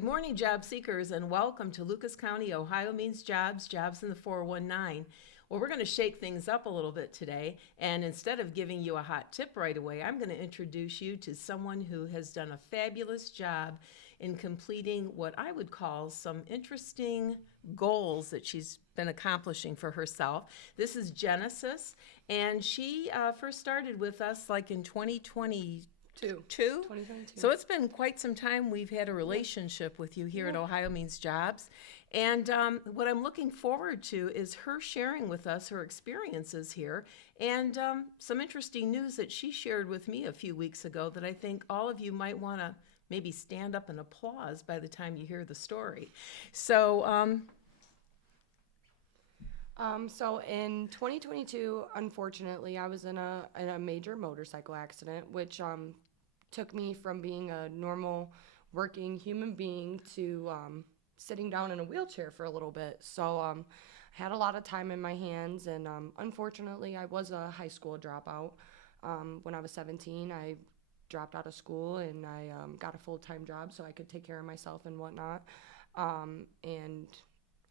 Good morning, job seekers, and welcome to Lucas County, Ohio Means Jobs, Jobs in the 419. Well, we're going to shake things up a little bit today, and instead of giving you a hot tip right away, I'm going to introduce you to someone who has done a fabulous job in completing what I would call some interesting goals that she's been accomplishing for herself. This is Genesis, and she first started with us like in 2022. 2022. So it's been quite some time we've had a relationship with you here at Ohio Means Jobs. And what I'm looking forward to is her sharing with us her experiences here and some interesting news that she shared with me a few weeks ago that I think all of you might want to maybe stand up and applause by the time you hear the story. So, So in 2022, unfortunately, I was in a major motorcycle accident, which took me from being a normal working human being to sitting down in a wheelchair for a little bit. So I had a lot of time in my hands, and unfortunately, I was a high school dropout. When I was 17, I dropped out of school, and I got a full-time job so I could take care of myself and whatnot. And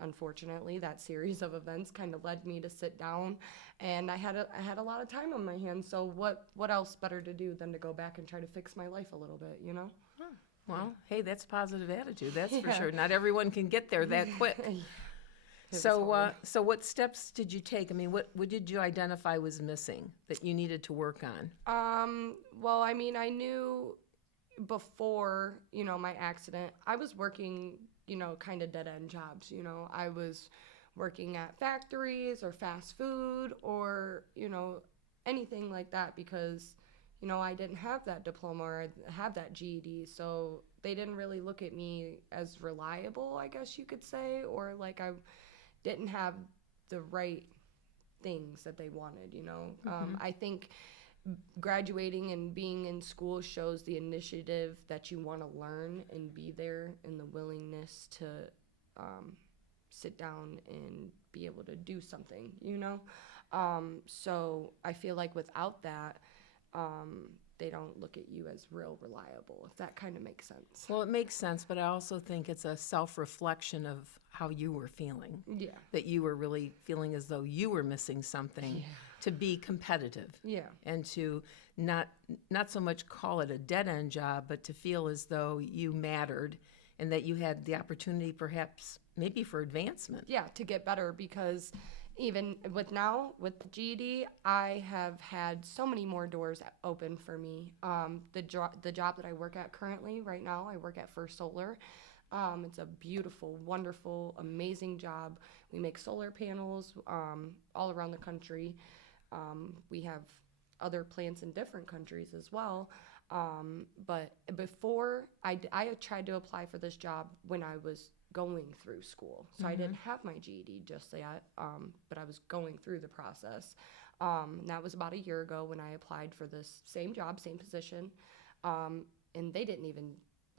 unfortunately, that series of events kind of led me to sit down, and I had a lot of time on my hands. So what else better to do than to go back and try to fix my life a little bit, you know? well, hey, that's positive attitude, that's for Yeah. sure. Not everyone can get there that quick. It was So, hard. so what steps did you take? I mean, what did you identify was missing that you needed to work on? Well, I mean, I knew before, my accident, I was working, kind of dead-end jobs, I was working at factories or fast food or, anything like that because, I didn't have that diploma or have that GED, so they didn't really look at me as reliable, I guess you could say, or like I didn't have the right things that they wanted, I think graduating and being in school shows the initiative that you want to learn and be there and the willingness to sit down and be able to do something, So I feel like without that, they don't look at you as real reliable, if that kind of makes sense. Well, it makes sense, but I also think it's a self-reflection of how you were feeling. Yeah. That you were really feeling as though you were missing something to be competitive. Yeah. And to not so much call it a dead-end job, but to feel as though you mattered and that you had the opportunity perhaps maybe for advancement. Yeah, to get better, because even with the GED, I have had so many more doors open for me. The job that I work at currently right now, I work at First Solar. It's a beautiful, wonderful, amazing job. We make solar panels all around the country. We have other plants in different countries as well. But before, I tried to apply for this job when I was going through school. So I didn't have my GED just yet, but I was going through the process. And that was about a year ago when I applied for this same job, same position. And they didn't even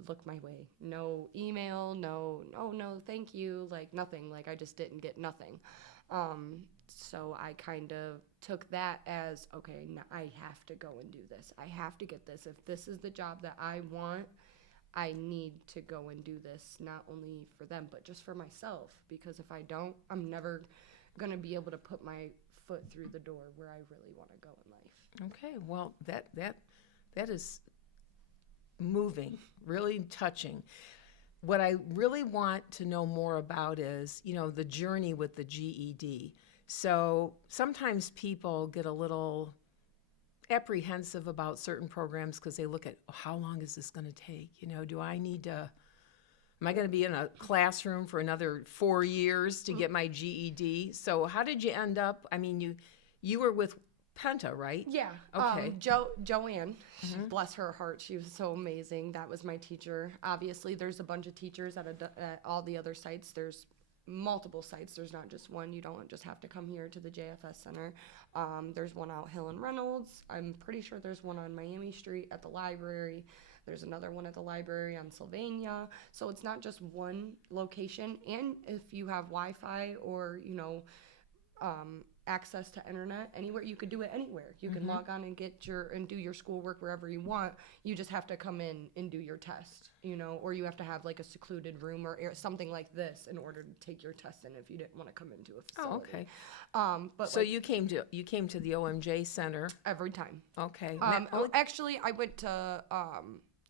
look my way. No email, no, oh no, thank you, like nothing. Like I just didn't get nothing. So I kind of took that as, okay, now I have to go and do this. I have to get this. If this is the job that I want, I need to go and do this, not only for them, but just for myself. Because if I don't, I'm never going to be able to put my foot through the door where I really want to go in life. Okay, well, that is moving, really touching. What I really want to know more about is, the journey with the GED. So sometimes people get a little apprehensive about certain programs because they look at, how long is this going to take? Do I need to, am I going to be in a classroom for another 4 years to get my GED? So how did you end up, I mean, you were with Penta, right? Yeah. Okay. Joanne, bless her heart, she was so amazing. That was my teacher. Obviously, there's a bunch of teachers at all the other sites. There's multiple sites. There's not just one. You don't just have to come here to the JFS Center. There's one out Hill and Reynolds. I'm pretty sure there's one on Miami Street at the library. There's another one at the library on Sylvania. So it's not just one location. And if you have Wi-Fi or, access to internet anywhere. You could do it anywhere. You can log on and do your schoolwork wherever you want. You just have to come in and do your test, or you have to have like a secluded room or something like this in order to take your test in if you didn't want to come into a facility. Oh, okay. But so you came to the OMJ Center every time. Okay. Actually, I went to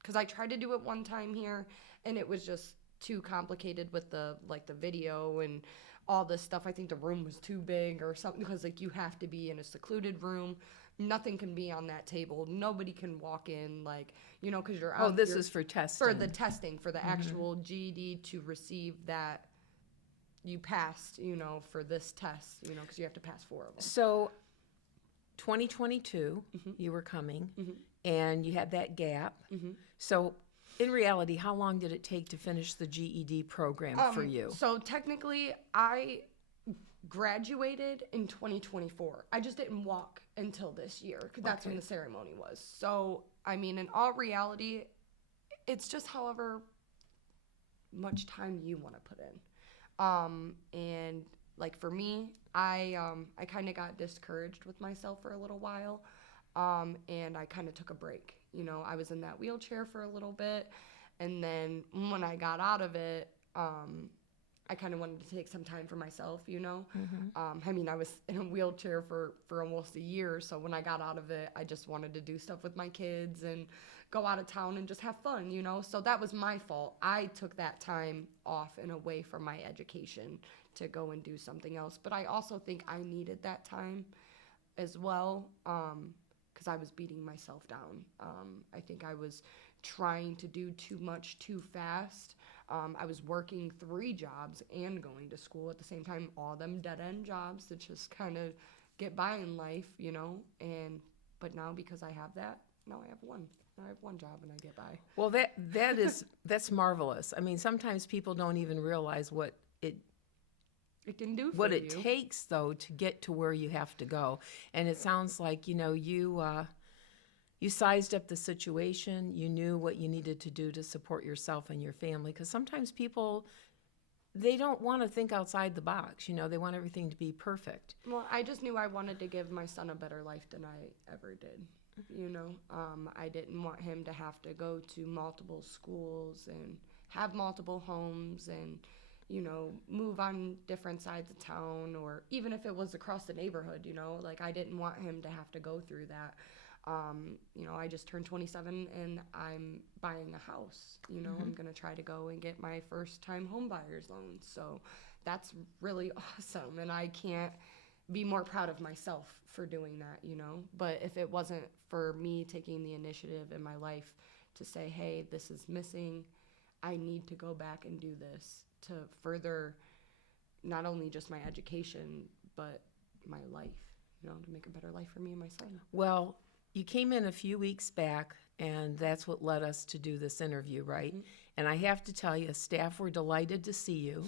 because I tried to do it one time here, and it was just too complicated with the video and all this stuff. I think the room was too big or something, because like you have to be in a secluded room. Nothing can be on that table. Nobody can walk in, because you're out. Oh, this is for testing. For the testing, for the actual GED to receive that you passed, for this test, because you have to pass 4 of them. So 2022, you were coming, and you had that gap. So in reality, how long did it take to finish the GED program for you? So technically, I graduated in 2024. I just didn't walk until this year, because that's when the ceremony was. So, I mean, in all reality, it's just however much time you want to put in. And like for me, I kind of got discouraged with myself for a little while, and I kind of took a break. I was in that wheelchair for a little bit, and then when I got out of it, I kind of wanted to take some time for myself, I mean, I was in a wheelchair for almost a year, so when I got out of it, I just wanted to do stuff with my kids and go out of town and just have fun, So that was my fault. I took that time off and away from my education to go and do something else. But I also think I needed that time as well, because I was beating myself down. I think I was trying to do too much too fast. I was working 3 jobs and going to school at the same time, all them dead-end jobs to just kind of get by in life, but now because I have that, now I have one. I have 1 job and I get by. Well, that's marvelous. I mean, sometimes people don't even realize what it can do for what you. it takes, though, to get to where you have to go. And it sounds like, you sized up the situation. You knew what you needed to do to support yourself and your family. Because sometimes people, they don't want to think outside the box. They want everything to be perfect. Well, I just knew I wanted to give my son a better life than I ever did. I didn't want him to have to go to multiple schools and have multiple homes and, move on different sides of town, or even if it was across the neighborhood, I didn't want him to have to go through that. I just turned 27 and I'm buying a house. I'm going to try to go and get my first time home buyer's loan. So that's really awesome. And I can't be more proud of myself for doing that, But if it wasn't for me taking the initiative in my life to say, hey, this is missing, I need to go back and do this to further not only just my education, but my life, to make a better life for me and my son. Well, you came in a few weeks back, and that's what led us to do this interview, right? And I have to tell you, staff were delighted to see you.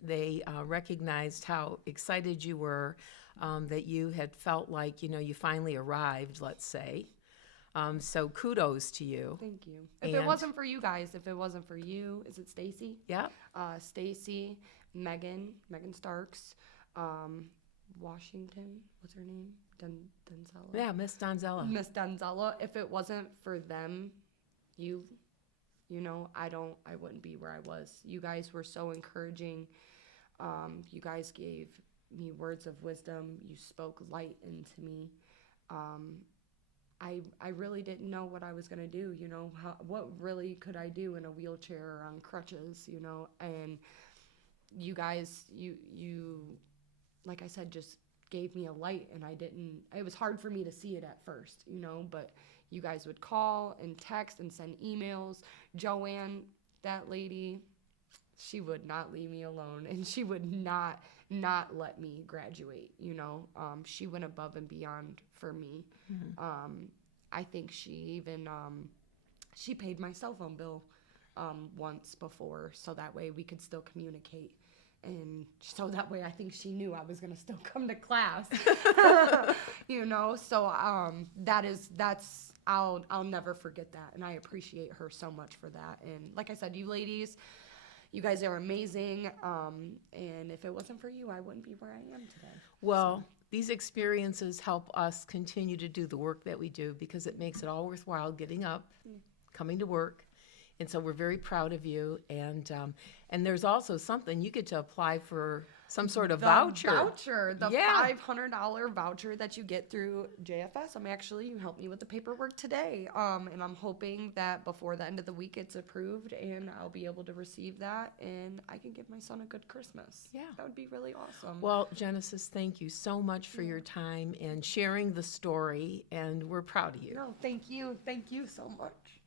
They recognized how excited you were, that you had felt like, you finally arrived, let's say. So kudos to you. Thank you. If it wasn't for you guys, if it wasn't for you, is it Stacy? Yep. Stacy, Megan Starks, Washington, what's her name? Donzella? Yeah, Miss Donzella. Miss Donzella. If it wasn't for them, I wouldn't be where I was. You guys were so encouraging. You guys gave me words of wisdom. You spoke light into me. I really didn't know what I was going to do, what really could I do in a wheelchair or on crutches, and you guys, you, like I said, just gave me a light, and it was hard for me to see it at first, but you guys would call and text and send emails. Joanne, that lady, she would not leave me alone, and she would not let me graduate, she went above and beyond for me. I think she even, she paid my cell phone bill once before, so that way we could still communicate. And so that way I think she knew I was going to still come to class, so I'll never forget that. And I appreciate her so much for that. And like I said, you ladies, you guys are amazing. And if it wasn't for you, I wouldn't be where I am today. Well, these experiences help us continue to do the work that we do because it makes it all worthwhile getting up, coming to work. And so we're very proud of you. And there's also something you get to apply for some sort of voucher. The Yeah. $500 voucher that you get through JFS. You helped me with the paperwork today. And I'm hoping that before the end of the week it's approved and I'll be able to receive that and I can give my son a good Christmas. Yeah. That would be really awesome. Well, Genesis, thank you so much for your time and sharing the story. And we're proud of you. No, thank you. Thank you so much.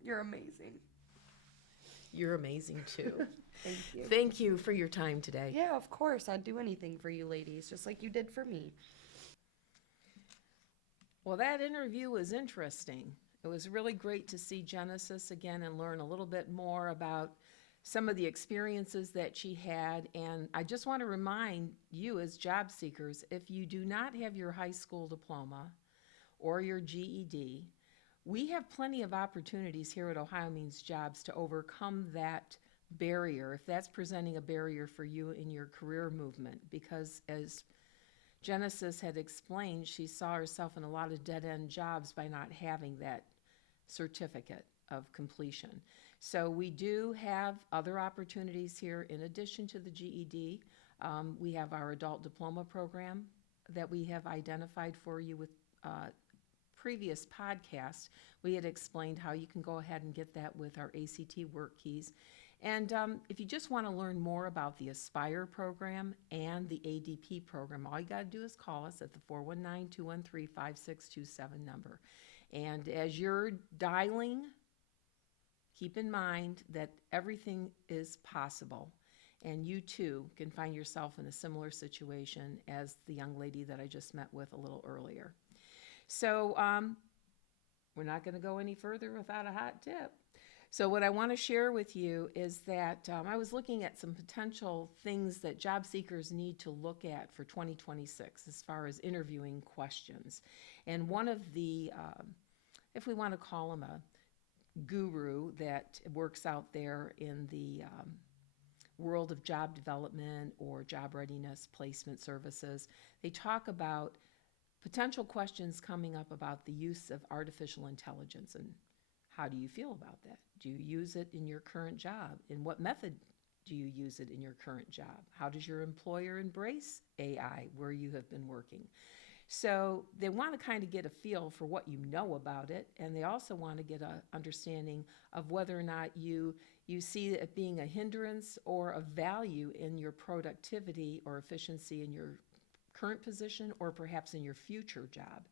You're amazing. You're amazing too. Thank you. Thank you for your time today. Yeah, of course. I'd do anything for you ladies, just like you did for me. Well, that interview was interesting. It was really great to see Genesis again and learn a little bit more about some of the experiences that she had. And I just want to remind you as job seekers, if you do not have your high school diploma or your GED, we have plenty of opportunities here at OhioMeansJobs to overcome that barrier, if that's presenting a barrier for you in your career movement. Because as Genesis had explained, she saw herself in a lot of dead-end jobs by not having that certificate of completion. So we do have other opportunities here in addition to the GED. We have our adult diploma program that we have identified for you with previous podcast. We had explained how you can go ahead and get that with our ACT work keys. And if you just want to learn more about the Aspire program and the ADP program, all you got to do is call us at the 419-213-5627 number. And as you're dialing, keep in mind that everything is possible. And you too can find yourself in a similar situation as the young lady that I just met with a little earlier. So we're not going to go any further without a hot tip. So what I want to share with you is that I was looking at some potential things that job seekers need to look at for 2026 as far as interviewing questions. And one of the, if we want to call him a guru that works out there in the world of job development or job readiness placement services, they talk about potential questions coming up about the use of artificial intelligence and how do you feel about that? Do you use it in your current job? In what method do you use it in your current job? How does your employer embrace AI where you have been working? So they want to kind of get a feel for what you know about it, and they also want to get an understanding of whether or not you see it being a hindrance or a value in your productivity or efficiency in your current position or perhaps in your future job.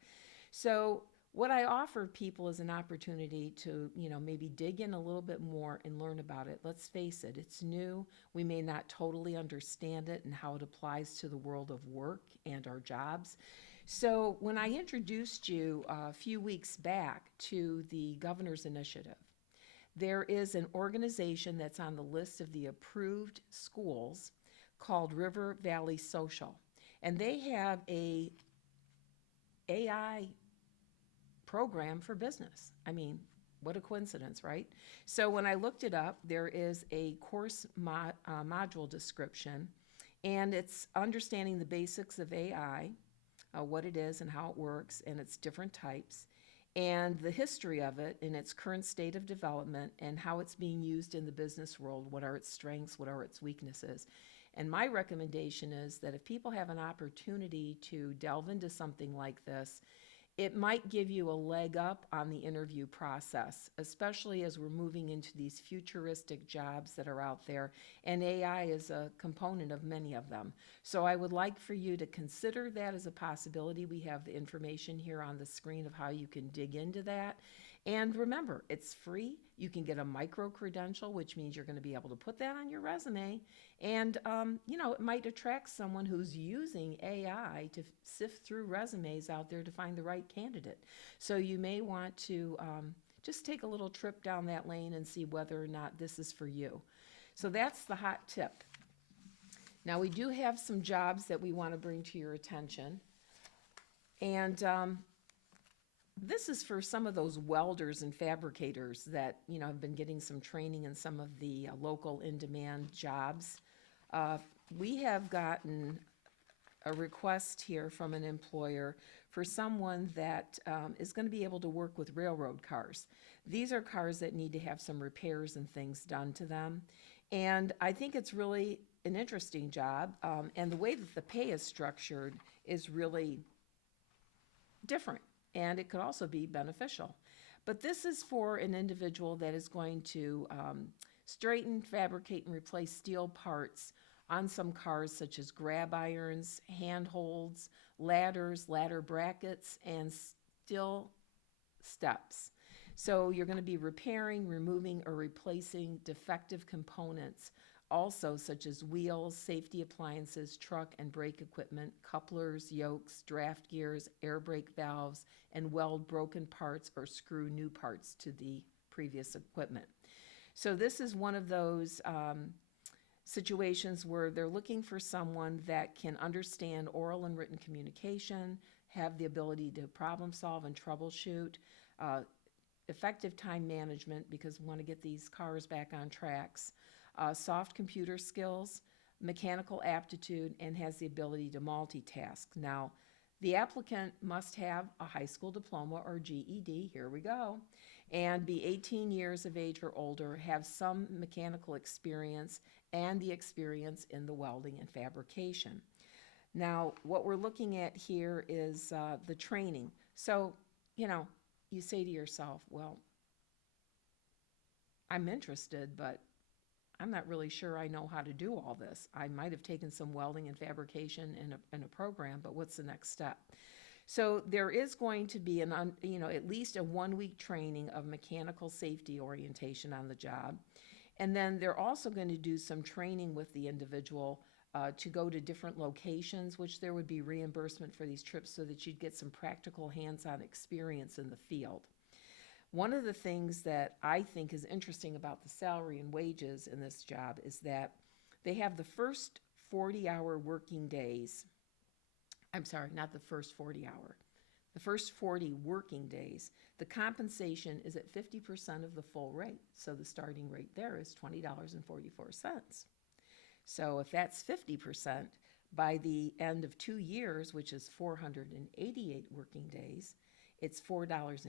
So what I offer people is an opportunity to, maybe dig in a little bit more and learn about it. Let's face it, it's new. We may not totally understand it and how it applies to the world of work and our jobs. So when I introduced you a few weeks back to the Governor's Initiative, there is an organization that's on the list of the approved schools called River Valley Social. And they have a AI program for business. I mean, what a coincidence, right? So when I looked it up, there is a course module description, and it's understanding the basics of AI, what it is and how it works, and its different types, and the history of it in its current state of development and how it's being used in the business world, what are its strengths, what are its weaknesses. And my recommendation is that if people have an opportunity to delve into something like this, it might give you a leg up on the interview process, especially as we're moving into these futuristic jobs that are out there, and AI is a component of many of them. So I would like for you to consider that as a possibility. We have the information here on the screen of how you can dig into that. And remember, it's free. You can get a micro-credential, which means you're going to be able to put that on your resume. And, it might attract someone who's using AI to sift through resumes out there to find the right candidate. So you may want to just take a little trip down that lane and see whether or not this is for you. So that's the hot tip. Now, we do have some jobs that we want to bring to your attention. And This is for some of those welders and fabricators that, have been getting some training in some of the local in-demand jobs. Uh, we have gotten a request here from an employer for someone that is going to be able to work with railroad cars. These are cars that need to have some repairs and things done to them. And I think it's really an interesting job. And the way that the pay is structured is really different, and it could also be beneficial. But this is for an individual that is going to straighten, fabricate, and replace steel parts on some cars, such as grab irons, handholds, ladders, ladder brackets, and steel steps. So you're going to be repairing, removing, or replacing defective components, also such as wheels, safety appliances, truck and brake equipment, couplers, yokes, draft gears, air brake valves, and weld broken parts or screw new parts to the previous equipment. So this is one of those situations where they're looking for someone that can understand oral and written communication, have the ability to problem solve and troubleshoot, effective time management, because we want to get these cars back on tracks, soft computer skills, mechanical aptitude, and has the ability to multitask. Now, the applicant must have a high school diploma or GED, here we go, and be 18 years of age or older, have some mechanical experience, and the experience in the welding and fabrication. Now, what we're looking at here is the training. So, you say to yourself, well, I'm interested, but I'm not really sure I know how to do all this. I might have taken some welding and fabrication in a program, but what's the next step? So there is going to be at least a 1-week training of mechanical safety orientation on the job. And then they're also going to do some training with the individual to go to different locations, which there would be reimbursement for these trips so that you'd get some practical hands-on experience in the field. One of the things that I think is interesting about the salary and wages in this job is that they have the first 40-hour working days. I'm sorry, not the first 40-hour. The first 40 working days, the compensation is at 50% of the full rate. So the starting rate there is $20.44. So if that's 50%, by the end of 2 years, which is 488 working days, it's $4.88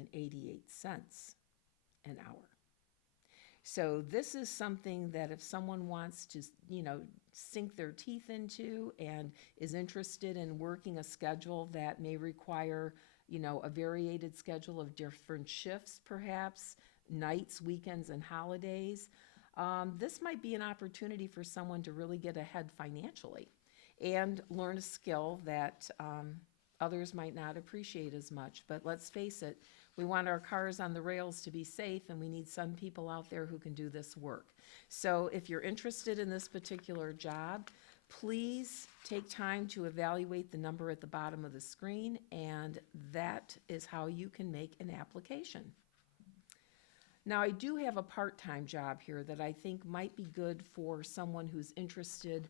an hour. So this is something that if someone wants to, sink their teeth into and is interested in working a schedule that may require, a variated schedule of different shifts, perhaps, nights, weekends, and holidays, this might be an opportunity for someone to really get ahead financially and learn a skill that others might not appreciate as much. But let's face it, we want our cars on the rails to be safe, and we need some people out there who can do this work. So if you're interested in this particular job, please take time to evaluate the number at the bottom of the screen, and that is how you can make an application. Now, I do have a part-time job here that I think might be good for someone who's interested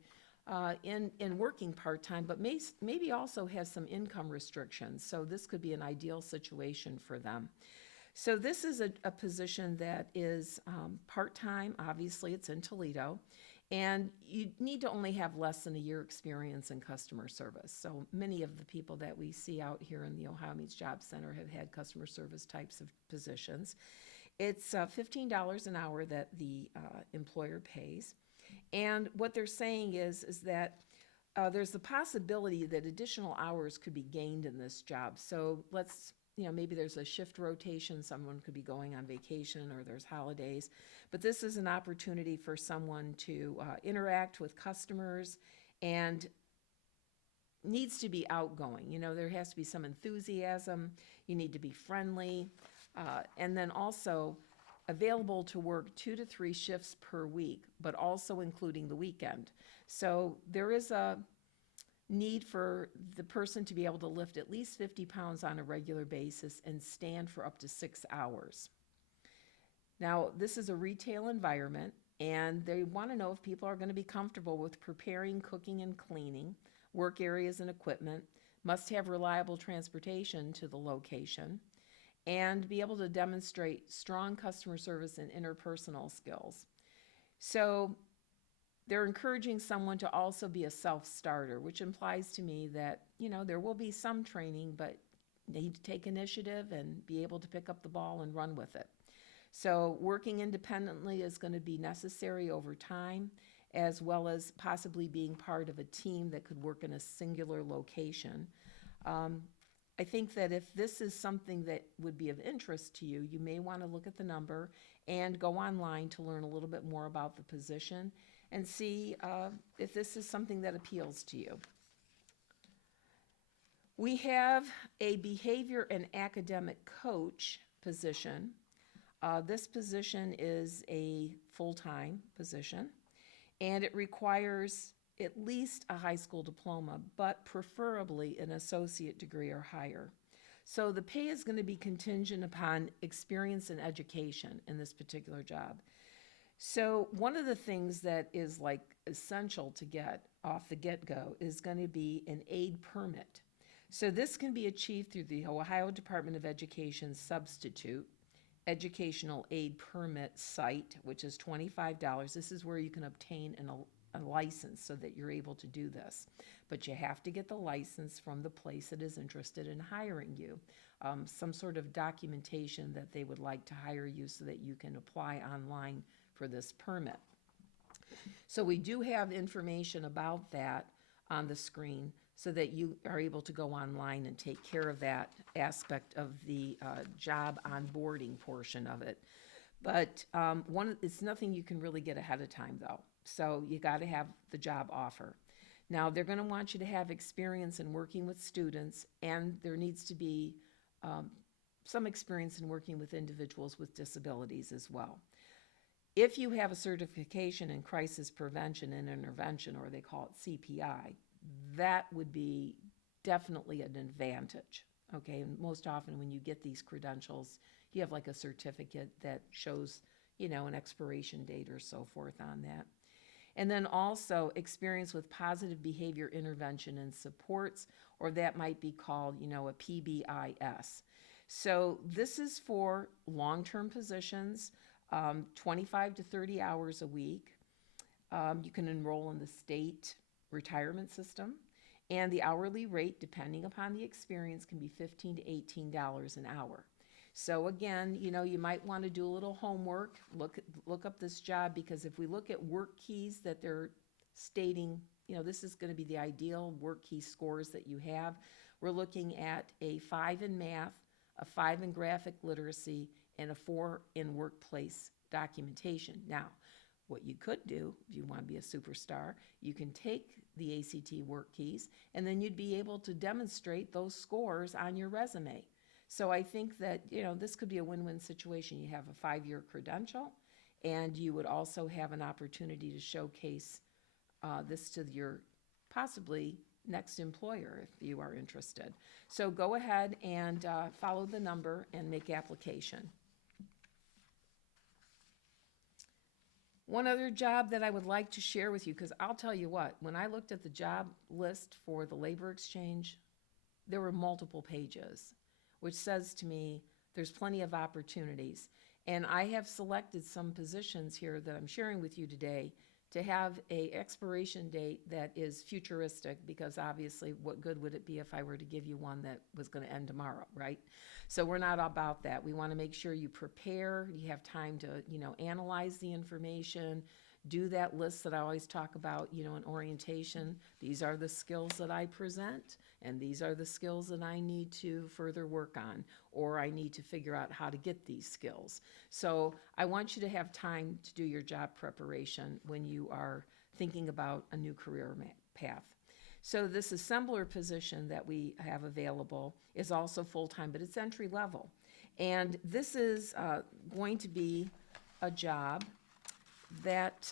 in working part-time, but maybe also has some income restrictions. So this could be an ideal situation for them. So this is a position that is part-time. Obviously, it's in Toledo. And you need to only have less than a year experience in customer service. So many of the people that we see out here in the OhioMeansJobs Center have had customer service types of positions. It's $15 an hour that the employer pays. And what they're saying is that there's the possibility that additional hours could be gained in this job. So maybe there's a shift rotation, someone could be going on vacation, or there's holidays. But this is an opportunity for someone to interact with customers and needs to be outgoing. There has to be some enthusiasm. You need to be friendly. And then also available to work 2 to 3 shifts per week, but also including the weekend. So there is a need for the person to be able to lift at least 50 pounds on a regular basis and stand for up to 6 hours. Now, this is a retail environment, and they want to know if people are going to be comfortable with preparing, cooking, and cleaning, work areas and equipment, must have reliable transportation to the location, and be able to demonstrate strong customer service and interpersonal skills. So they're encouraging someone to also be a self-starter, which implies to me that, there will be some training, but need to take initiative and be able to pick up the ball and run with it. So working independently is going to be necessary over time, as well as possibly being part of a team that could work in a singular location. I think that if this is something that would be of interest to you, you may want to look at the number and go online to learn a little bit more about the position and see if this is something that appeals to you. We have a behavior and academic coach position. This position is a full-time position, and it requires at least a high school diploma, but preferably an associate degree or higher. So the pay is going to be contingent upon experience and education in this particular job. So one of the things that is like essential to get off the get-go is going to be an Aide permit. So this can be achieved through the Ohio Department of Education Substitute Educational Aide Permit site, which is $25. This is where you can obtain a license so that you're able to do this. But you have to get the license from the place that is interested in hiring you. Some sort of documentation that they would like to hire you so that you can apply online for this permit. So we do have information about that on the screen so that you are able to go online and take care of that aspect of the job onboarding portion of it. But it's nothing you can really get ahead of time though. So you got to have the job offer. Now they're going to want you to have experience in working with students, and there needs to be some experience in working with individuals with disabilities as well. If you have a certification in crisis prevention and intervention, or they call it CPI, that would be definitely an advantage. Okay, and most often when you get these credentials, you have like a certificate that shows, an expiration date or so forth on that. And then also experience with positive behavior intervention and supports, or that might be called, a PBIS. So this is for long-term positions, 25 to 30 hours a week. You can enroll in the state retirement system, and the hourly rate, depending upon the experience, can be $15 to $18 an hour. So again, you might want to do a little homework, look up this job, because if we look at work keys that they're stating, this is going to be the ideal work key scores that you have. We're looking at a 5 in math, a 5 in graphic literacy, and a 4 in workplace documentation. Now, what you could do, if you want to be a superstar, you can take the ACT work keys, and then you'd be able to demonstrate those scores on your resume. So I think that, this could be a win-win situation. You have a 5-year credential, and you would also have an opportunity to showcase this to your possibly next employer if you are interested. So go ahead and follow the number and make application. One other job that I would like to share with you, because I'll tell you what, when I looked at the job list for the labor exchange, there were multiple pages, which says to me there's plenty of opportunities. And I have selected some positions here that I'm sharing with you today to have a expiration date that is futuristic, because obviously what good would it be if I were to give you one that was going to end tomorrow, right? So we're not about that. We want to make sure you prepare, you have time to, analyze the information, do that list that I always talk about, in orientation. These are the skills that I present, and these are the skills that I need to further work on, or I need to figure out how to get these skills. So I want you to have time to do your job preparation when you are thinking about a new career path. So this assembler position that we have available is also full-time, but it's entry level. And this is going to be a job that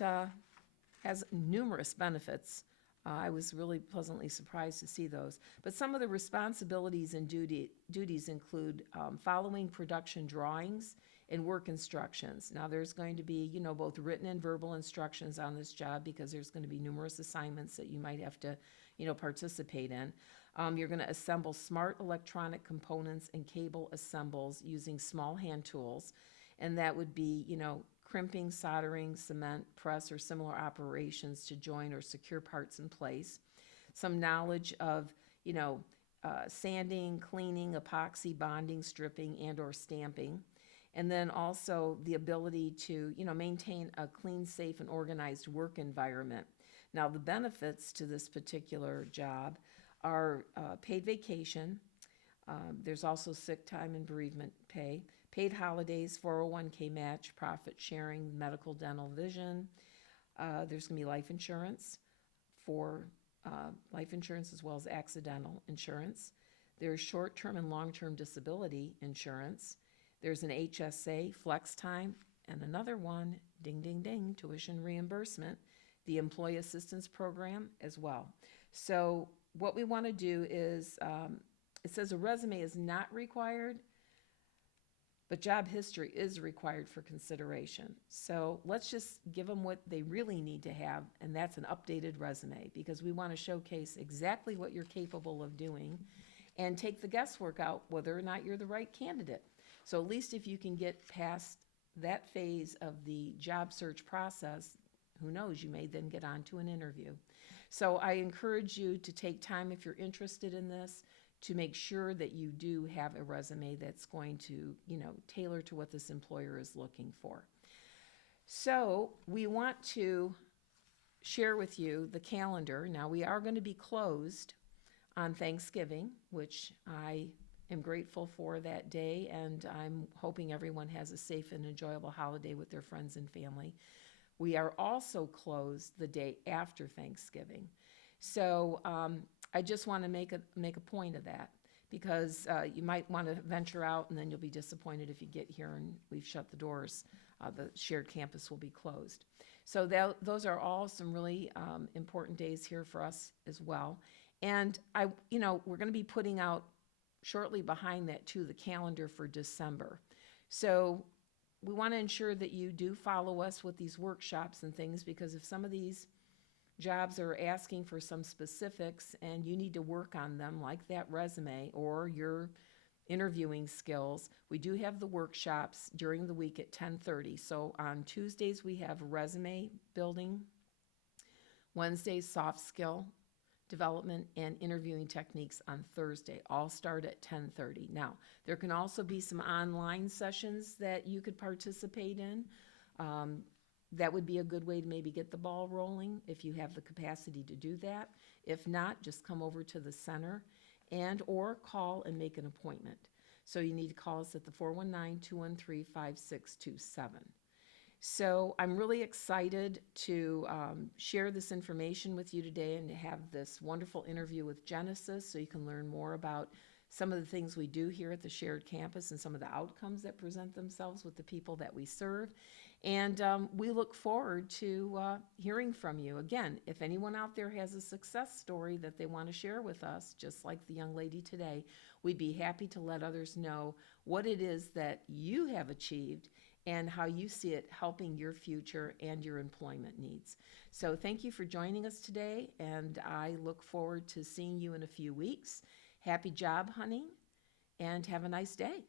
has numerous benefits. I was really pleasantly surprised to see those. But some of the responsibilities and duties include following production drawings and work instructions. Now there's going to be, both written and verbal instructions on this job, because there's going to be numerous assignments that you might have to, participate in. You're going to assemble smart electronic components and cable assembles using small hand tools. And that would be, crimping, soldering, cement, press, or similar operations to join or secure parts in place. Some knowledge of, sanding, cleaning, epoxy, bonding, stripping, and or stamping. And then also the ability to, maintain a clean, safe, and organized work environment. Now, the benefits to this particular job are paid vacation. There's also sick time and bereavement pay, paid holidays, 401k match, profit sharing, medical, dental, vision. There's going to be life insurance for life insurance as well as accidental insurance. There's short-term and long-term disability insurance. There's an HSA, flex time, and another one, ding, ding, ding, tuition reimbursement, the Employee Assistance Program as well. So what we want to do is, it says a resume is not required, but job history is required for consideration. So let's just give them what they really need to have, and that's an updated resume, because we want to showcase exactly what you're capable of doing and take the guesswork out whether or not you're the right candidate. So at least if you can get past that phase of the job search process, who knows, you may then get on to an interview. So I encourage you to take time, if you're interested in this, to make sure that you do have a resume that's going to, tailor to what this employer is looking for. So we want to share with you the calendar. Now, we are going to be closed on Thanksgiving, which I am grateful for that day, and I'm hoping everyone has a safe and enjoyable holiday with their friends and family. We are also closed the day after Thanksgiving. So I just want to make a point of that, because you might want to venture out and then you'll be disappointed if you get here and we've shut the doors. The shared campus will be closed. So those are all some really important days here for us as well. And we're going to be putting out shortly behind that too the calendar for December. So we want to ensure that you do follow us with these workshops and things, because if some of these jobs are asking for some specifics and you need to work on them, like that resume or your interviewing skills, we do have the workshops during the week at 10:30. So on Tuesdays we have resume building, Wednesdays soft skill development, and interviewing techniques on Thursday. All start at 10:30. Now, there can also be some online sessions that you could participate in. That would be a good way to maybe get the ball rolling if you have the capacity to do that. If not, just come over to the center and or call and make an appointment. So you need to call us at the 419-213-5627. So I'm really excited to share this information with you today and to have this wonderful interview with Genesis, so you can learn more about some of the things we do here at the shared campus and some of the outcomes that present themselves with the people that we serve. And we look forward to hearing from you. Again, if anyone out there has a success story that they want to share with us, just like the young lady today, we'd be happy to let others know what it is that you have achieved and how you see it helping your future and your employment needs. So thank you for joining us today, and I look forward to seeing you in a few weeks. Happy job hunting, and have a nice day.